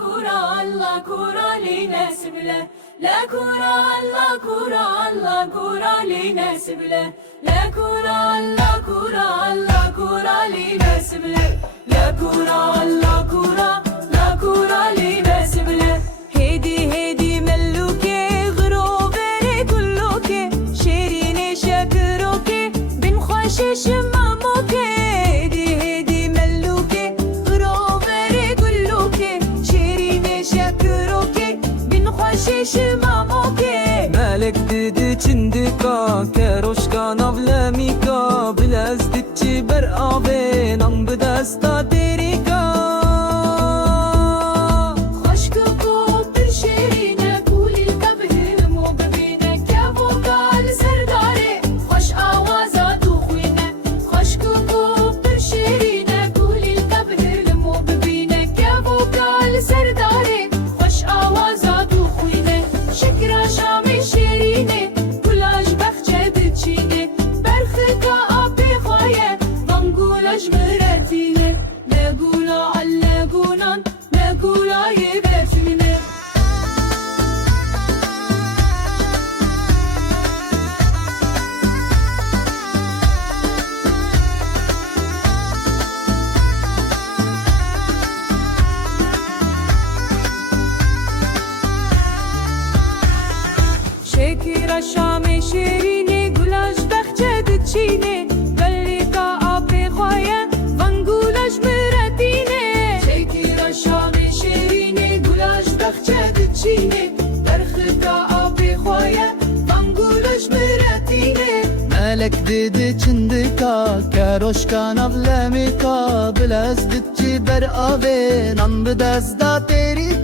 kura Allah kura li nesible La kura Allah kura Allah kura li nesible La kura Allah kura Allah kura li nesible La kura Allah kura La kura li nesible Hedi hedi melluke غروبere kulluke Şerine şakıroke bin خوشش mamoke Hedi hedi melluke غروبere kulluke Şerine şakıroke bin خوشش mamoke مالك ديدي چندكا كروشكا نظلميكا بلازدتشي برقابين عم بدستا تيريكا شام شیرینه گلاش بخچه دچینه بلیکا آبی خواه وانگولاش مرتینه شکر شام شیرینه گلاش بخچه دچینه برختا آبی خواه وانگولاش مرتینه مالك ديدي چندكا كروشكا نظلميكا بلازدتشي برقابين عم بدستا تيريكا